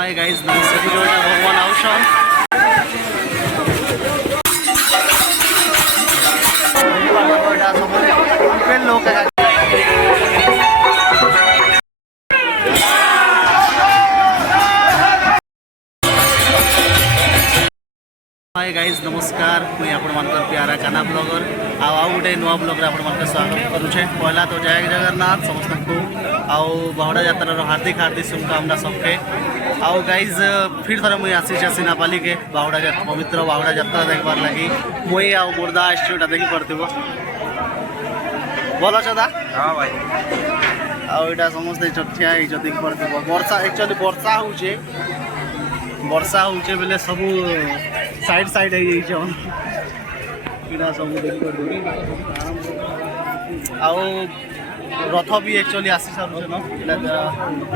hi guys नमस्ते भगवान आउशन लोग हाय गाइज नमस्कार मुझे आपंकर प्यारा काना ब्लॉगर आउ गोटे नुआ ब्लॉग आप स्वागत करुचे पहला तो जय जगन्नाथ समस्त को आउ बाहुड़ा यात्रा हार्दिक हार्दिक शुभकामना सबके आउ गाइज फिर थोड़ा मुझे आसी सिनापाली के बाहुड़ा पवित्र बाहुड़ा यात्रा देखबार लगी मुई आउ मुर्दा आसटा देखी पड़े भल अच्छे दा हाँ भाई आउटा समस्त चर्चा देखी पड़े वर्षा एक्चुअली वर्षा होचे बेले सब साइड साइड है सब देखी आउ रथ भी एक्चुअली आसी सारे न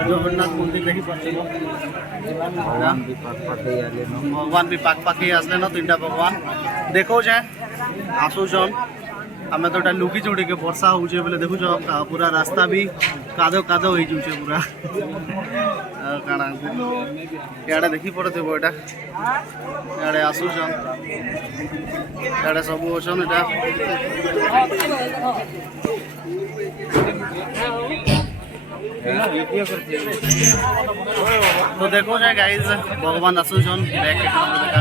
जगन्नाथ मंदिर देखी पारे भगवान भी पाख पाखे आसले न तीन भगवान देखो आसुचन आम तो लुकी चुड़ी के वर्षा होचे बोले देखुच पूरा रास्ता भी कादो कादो हो जाऊे पूरा काଣା इे देखी पड़े यहाँ इे आसुचन इे सब अच्छन तो देखो गाइज भगवान आसुचन बैक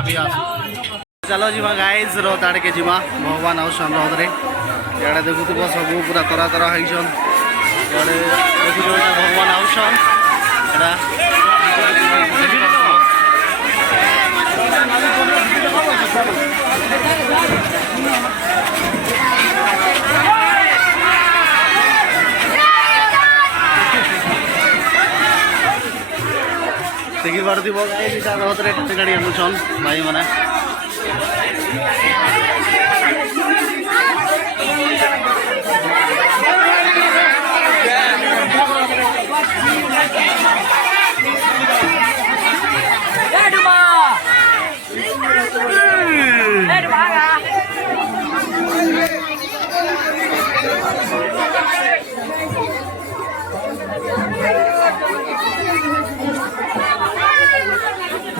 भी आसु चलो जीवा गाइज रथ आड़ के जीवा भगवान आउसन रथरे इे देखु सब पूरा तरा तरा होइछन इे देखु भगवान आउसन देखी पार्थ रथरे केते गाड़ी आनुछन भाई मैंने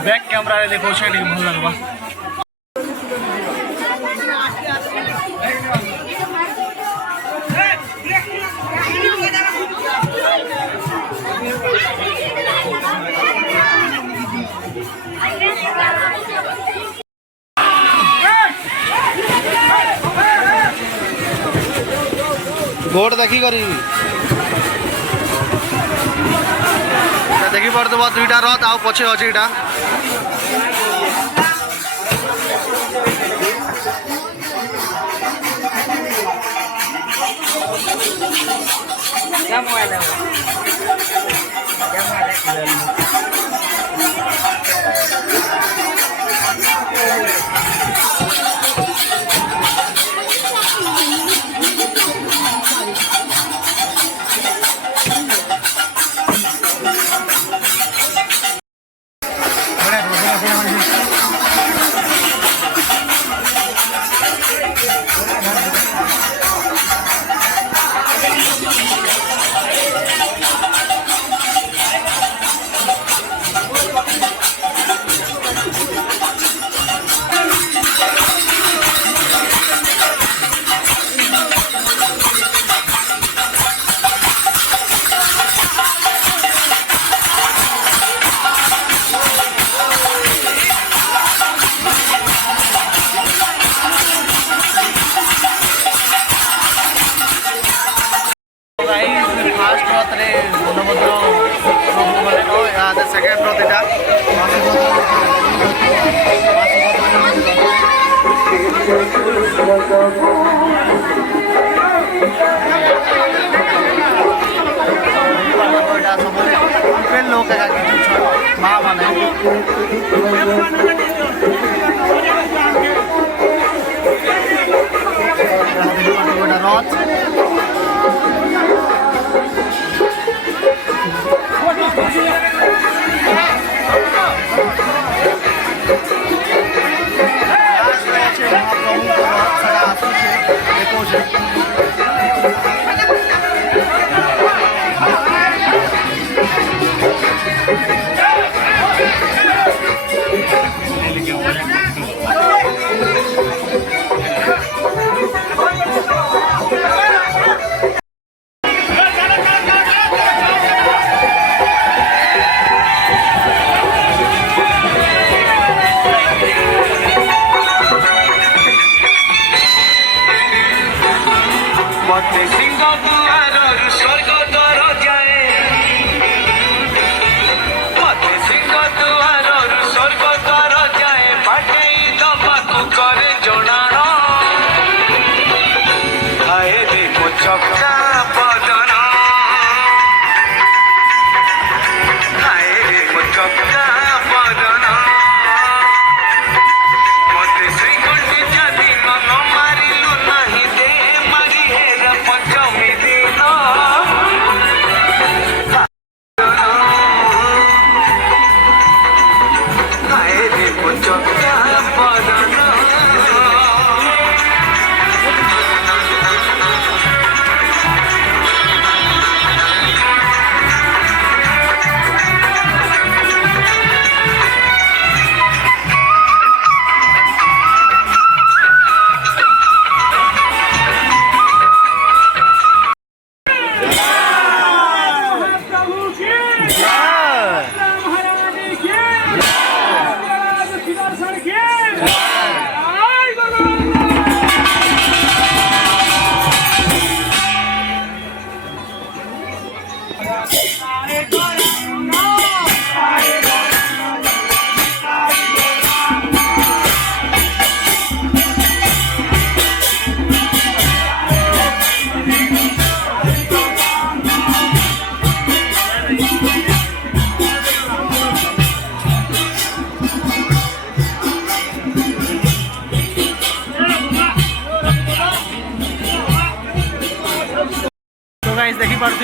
बैक कैमरा देखो भल लगवा गोड़ देखी करी देखी पड़े दुईटा रथ आउ पछे अच्छे इटा फास्ट रथ रे बलभद्र प्रभु मैंने नो यहाँ सेकेंड रथ सब लोग माँ मैंने रथ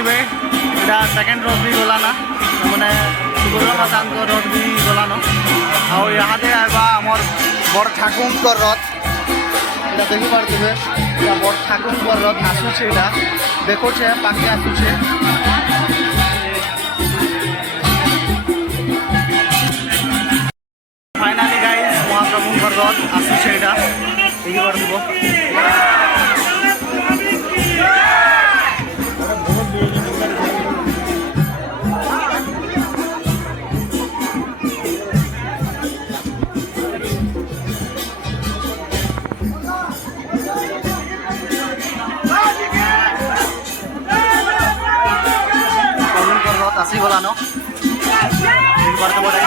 पार्थे यहाँ सेकेंड रथ भी गलाना मैंने सुभद्रा माता रथ भी गलान और यहाँ आवा आमर बड़ ठाकुर रथ এটা দেখি পারবে এটা বড় ঠাকুর রথ আসুছে এটা দেখুছে পাখি আসুছে ফাইনালি গাইস মহাপ্রভুঙ্কর রথ আসুছে এটা দেখি পারব আসি গলানো বর্তমানে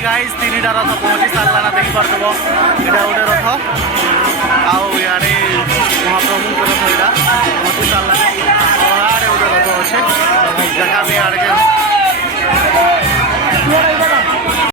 गाइस तीनटा रथ पहुँची सारा देखी पार्थ यहाँ गोटे रथ आउ इे महाप्रभु रथ